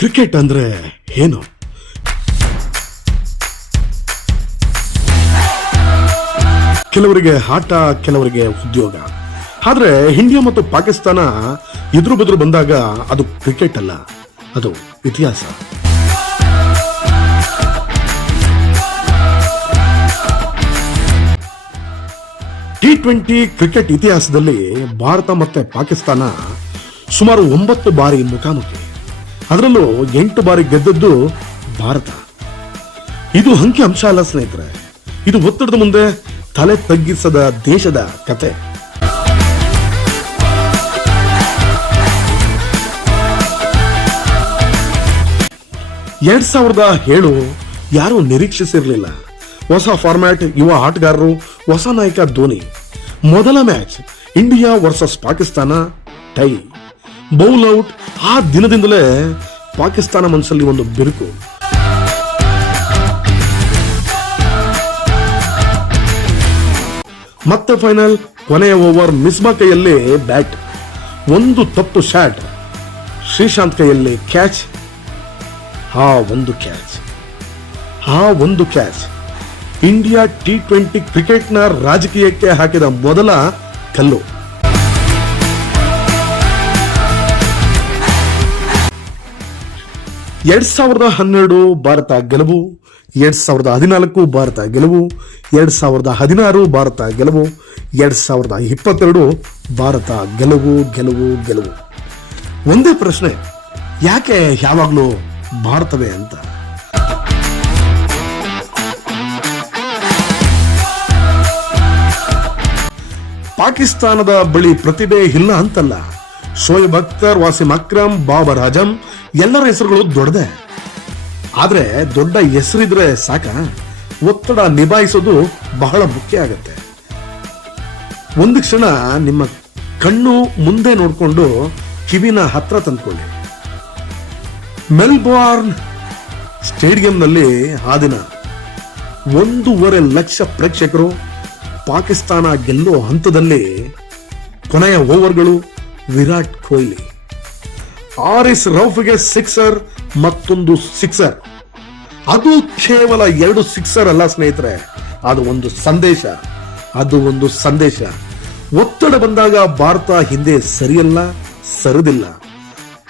Cricket ಅಂದ್ರೆ ಏನು? ಕೆಲವರಿಗೆ ಆಟ, ಕೆಲವರಿಗೆ ಉದ್ಯೋಗ. ಆದ್ರೆ ಇಂಡಿಯಾ ಮತ್ತು ಪಾಕಿಸ್ತಾನ ಎದುರು ಬದುರು ಬಂದಾಗ ಅದು ಕ್ರಿಕೆಟ್ ಅಲ್ಲ, ಅದು ಇತಿಹಾಸ. ಟಿ ಟ್ವೆಂಟಿ ಕ್ರಿಕೆಟ್ ಇತಿಹಾಸದಲ್ಲಿ ಭಾರತ ಮತ್ತೆ ಪಾಕಿಸ್ತಾನ ಸುಮಾರು ಒಂಬತ್ತು ಬಾರಿ ಮುಖಾಮುಖಿ. ಅದರಲ್ಲೂ ಎಂಟು ಬಾರಿ ಗೆದ್ದದ್ದು ಭಾರತ. ಇದು ಅಂಕಿ ಅಂಶ ಅಲ್ಲ ಸ್ನೇಹಿತರೆ. ಇದು ಒತ್ತಡದ ಮುಂದೆ ತಲೆ ತಗ್ಗಿಸದ ದೇಶದ ಕತೆ. ಎರಡ್ ಸಾವಿರದ ಏಳು ಯಾರು ನಿರೀಕ್ಷಿಸಿರಲಿಲ್ಲ. ಹೊಸ ಫಾರ್ಮ್ಯಾಟ್ ಯುವ ಆಟಗಾರರು, ಹೊಸ ನಾಯಕ ಧೋನಿ. ಮೊದಲ match India versus Pakistan, tie. Bowl out ಆ ದಿನದಿಂದಲೇ ಪಾಕಿಸ್ತಾನ ಮನಸ್ಸಲ್ಲಿ ಒಂದು ಬಿರುಕು. ಮತ್ತೆ ಫೈನಲ್ ಕೊನೆಯ ಓವರ್ ಮಿಸ್ಬಾ ಕೈಯಲ್ಲಿ ಬ್ಯಾಟ್ ಒಂದು ತಪ್ಪು ಶಾಟ್ ಶ್ರೀಶಾಂತ್ ಕೈಯಲ್ಲಿ ಕ್ಯಾಚ್ ಆ ಒಂದು ಕ್ಯಾಚ್ ಆ ಒಂದು ಕ್ಯಾಚ್ ಇಂಡಿಯಾ ಟಿ ಟ್ವೆಂಟಿ ಕ್ರಿಕೆಟ್ನ ರಾಜಕೀಯಕ್ಕೆ ಹಾಕಿದ ಮೊದಲ ಕಲ್ಲು. ಎರಡ್ ಸಾವಿರದ ಹನ್ನೆರಡು ಭಾರತ ಗೆಲುವು, ಎರಡ್ ಸಾವಿರದ ಹದಿನಾಲ್ಕು ಭಾರತ ಗೆಲುವು, ಎರಡ್ ಸಾವಿರದ ಹದಿನಾರು ಭಾರತ ಗೆಲುವು, ಎರಡ್ ಸಾವಿರದ ಇಪ್ಪತ್ತೆರಡು ಭಾರತ ಗೆಲುವು ಗೆಲುವು ಗೆಲುವು. ಒಂದೇ ಪ್ರಶ್ನೆ, ಯಾಕೆ ಯಾವಾಗಲೂ ಭಾರತವೇ ಅಂತ? ಪಾಕಿಸ್ತಾನದ ಬಳಿ ಪ್ರತಿಭೆ ಇಲ್ಲ ಅಂತಲ್ಲ. ಶೋಯಬ್ ಅಖ್ತರ್ ವಾಸಿಮ್ ಅಕ್ರಮ್, ಬಾಬರ್ ಅಜಮ್ ಎಲ್ಲರ ಹೆಸರುಗಳು ದೊಡ್ಡದೆ. ಆದ್ರೆ ದೊಡ್ಡ ಹೆಸರಿದ್ರೆ ಸಾಕ, ಒತ್ತಡ ನಿಭಾಯಿಸೋದು ಬಹಳ ಮುಖ್ಯ ಆಗತ್ತೆ. ಒಂದು ಕ್ಷಣ ನಿಮ್ಮ ಕಣ್ಣು ಮುಂದೆ ನೋಡಿಕೊಂಡು ಕಿವಿನ ಹತ್ರ ತಂದ್ಕೊಳ್ಳಿ. ಮೆಲ್ಬೋರ್ನ್ ಸ್ಟೇಡಿಯಂನಲ್ಲಿ ಆ ದಿನ ಒಂದೂವರೆ ಲಕ್ಷ ಪ್ರೇಕ್ಷಕರು ಪಾಕಿಸ್ತಾನ ಗೆಲ್ಲೋ ಹಂತದಲ್ಲಿ ಕೊನೆಯ ಓವರ್ಗಳು ವಿರಾಟ್ ಕೊಹ್ಲಿ. ಆರ್ ಎಸ್ ರೌಫ್ಗೆ ಸಿಕ್ಸರ್ ಮತ್ತೊಂದು ಸಿಕ್ಸರ್ ಅದು ಕೇವಲ ಎರಡು ಸಿಕ್ಸರ್ ಅಲ್ಲ ಸ್ನೇಹಿತರೆ. ಅದು ಒಂದು ಸಂದೇಶ. ಅದು ಒಂದು ಸಂದೇಶ. ಒತ್ತಡ ಬಂದಾಗ ಭಾರತ ಹಿಂದೆ ಸರಿಯಲ್ಲ, ಸರಿದಿಲ್ಲ.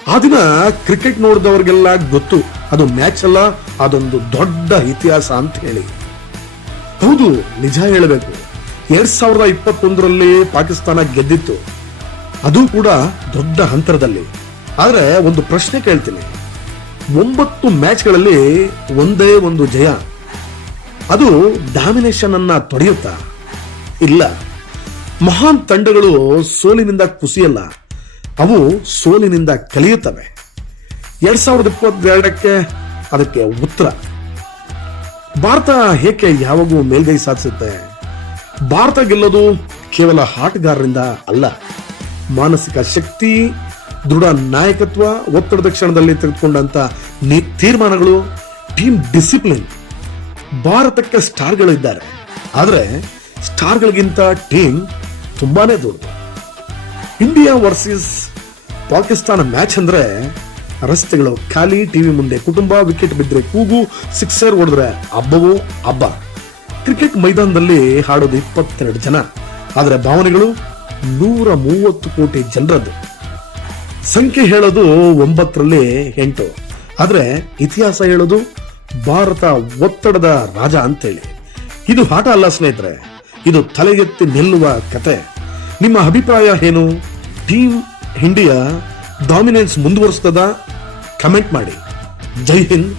ಆ ದಿನ ಕ್ರಿಕೆಟ್ ನೋಡಿದವರಿಗೆಲ್ಲ ಗೊತ್ತು, ಅದು ಮ್ಯಾಚ್ ಅಲ್ಲ, ಅದೊಂದು ದೊಡ್ಡ ಇತಿಹಾಸ ಅಂತ ಹೇಳಿ. ಹೌದು, ನಿಜ ಹೇಳಬೇಕು. ಎರಡ್ ಸಾವಿರದ ಇಪ್ಪತ್ತೊಂದರಲ್ಲಿ ಪಾಕಿಸ್ತಾನ ಗೆದ್ದಿತ್ತು. ಅದು ಕೂಡ ದೊಡ್ಡ ಅಂತರದಲ್ಲಿ ಆದ್ರೆ ಒಂದು ಪ್ರಶ್ನೆ ಕೇಳ್ತೀನಿ. ಒಂಬತ್ತು ಮ್ಯಾಚ್ಗಳಲ್ಲಿ ಒಂದೇ ಒಂದು ಜಯ. ಅದು ಡಾಮಿನೇಷನ್ ಅನ್ನ ತೊಡೆಯುತ್ತಾ? ಇಲ್ಲ. ಮಹಾನ್ ತಂಡಗಳು ಸೋಲಿನಿಂದ ಕುಸಿಯಲ್ಲ. ಅವು ಸೋಲಿನಿಂದ ಕಲಿಯುತ್ತವೆ. ಎರಡ್ ಸಾವಿರದ ಇಪ್ಪತ್ತೆರಡಕ್ಕೆ ಅದಕ್ಕೆ ಉತ್ತರ. ಭಾರತ ಏಕೆ ಯಾವಾಗೂ ಮೇಲ್ಗೈ ಸಾಧಿಸುತ್ತೆ? ಭಾರತ ಗೆಲ್ಲೋದು ಕೇವಲ ಆಟಗಾರರಿಂದ ಅಲ್ಲ. ಮಾನಸಿಕ ಶಕ್ತಿ ದೃಢ ನಾಯಕತ್ವ ಒತ್ತಡದ ಕ್ಷಣದಲ್ಲಿ ತೆಗೆದುಕೊಂಡಂತ ತೀರ್ಮಾನಗಳು ಟೀಮ್ ಡಿಸಿಪ್ಲಿನ್ ಭಾರತಕ್ಕೆ ಸ್ಟಾರ್ಗಳು ಇದ್ದಾರೆ ಆದರೆ ಸ್ಟಾರ್ಗಳಿಗಿಂತ ಟೀಮ್ ತುಂಬಾನೇ ದೊಡ್ಡದು. ಇಂಡಿಯಾ ವರ್ಸಸ್ ಪಾಕಿಸ್ತಾನ ಮ್ಯಾಚ್ ಅಂದ್ರೆ ರಸ್ತೆಗಳು, ಖಾಲಿ ಟಿವಿ ಮುಂದೆ ಕುಟುಂಬ ವಿಕೆಟ್ ಬಿದ್ದರೆ ಕೂಗು ಸಿಕ್ಸರ್ ಹೊಡೆದ್ರೆ ಹಬ್ಬವೂ ಹಬ್ಬ. ಕ್ರಿಕೆಟ್ ಮೈದಾನದಲ್ಲಿ ಹಾಡೋದು ಇಪ್ಪತ್ತೆರಡು ಜನ. ಆದರೆ ಭಾವನೆಗಳು ನೂರ ಮೂವತ್ತು ಕೋಟಿ ಜನರದ್ದು. ಸಂಖ್ಯೆ ಹೇಳೋದು ಒಂಬತ್ತರಲ್ಲಿ ಎಂಟು. ಆದರೆ ಇತಿಹಾಸ ಹೇಳೋದು ಭಾರತ ಒತ್ತಡದ ರಾಜ ಅಂತೇಳಿ. ಇದು ಆಟ ಅಲ್ಲ ಸ್ನೇಹಿತರೆ, ಇದು ತಲೆಗೆತ್ತಿ ನಿಲ್ಲುವ ಕತೆ. ನಿಮ್ಮ ಅಭಿಪ್ರಾಯ ಏನು? ಟೀಮ್ ಇಂಡಿಯಾ ಡಾಮಿನೆನ್ಸ್ ಮುಂದುವರಿಸ್ತದ? ಕಮೆಂಟ್ ಮಾಡಿ. ಜೈ ಹಿಂದ್.